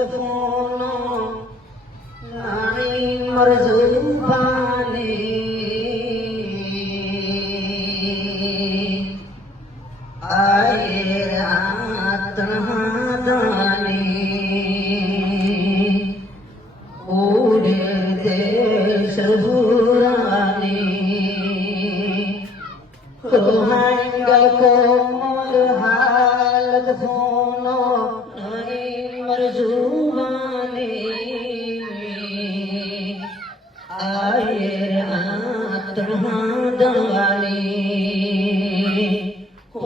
تكون عن مرزوباني Oh, my God, come on, I'll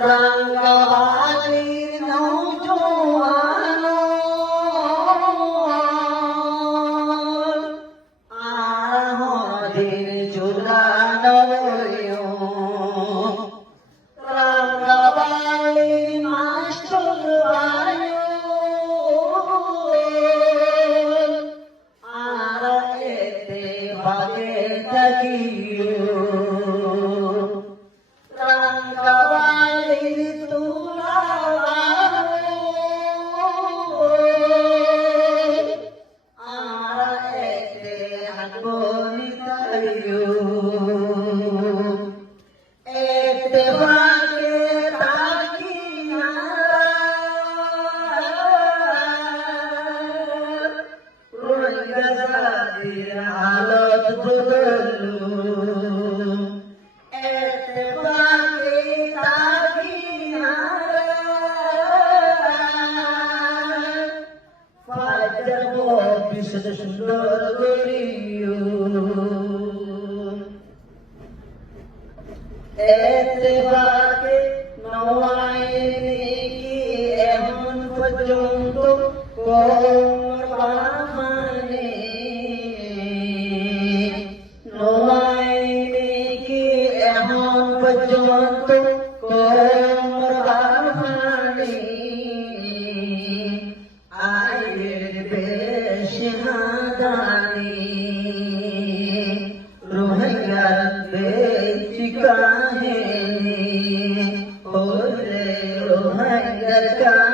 রঙ্গবালির নৌজোয়ান R হদির জুলানোর Oh. ऐसे बात नौ आए। বেশি কাহিনী ওরে রোহিঙ্গার কাহিনী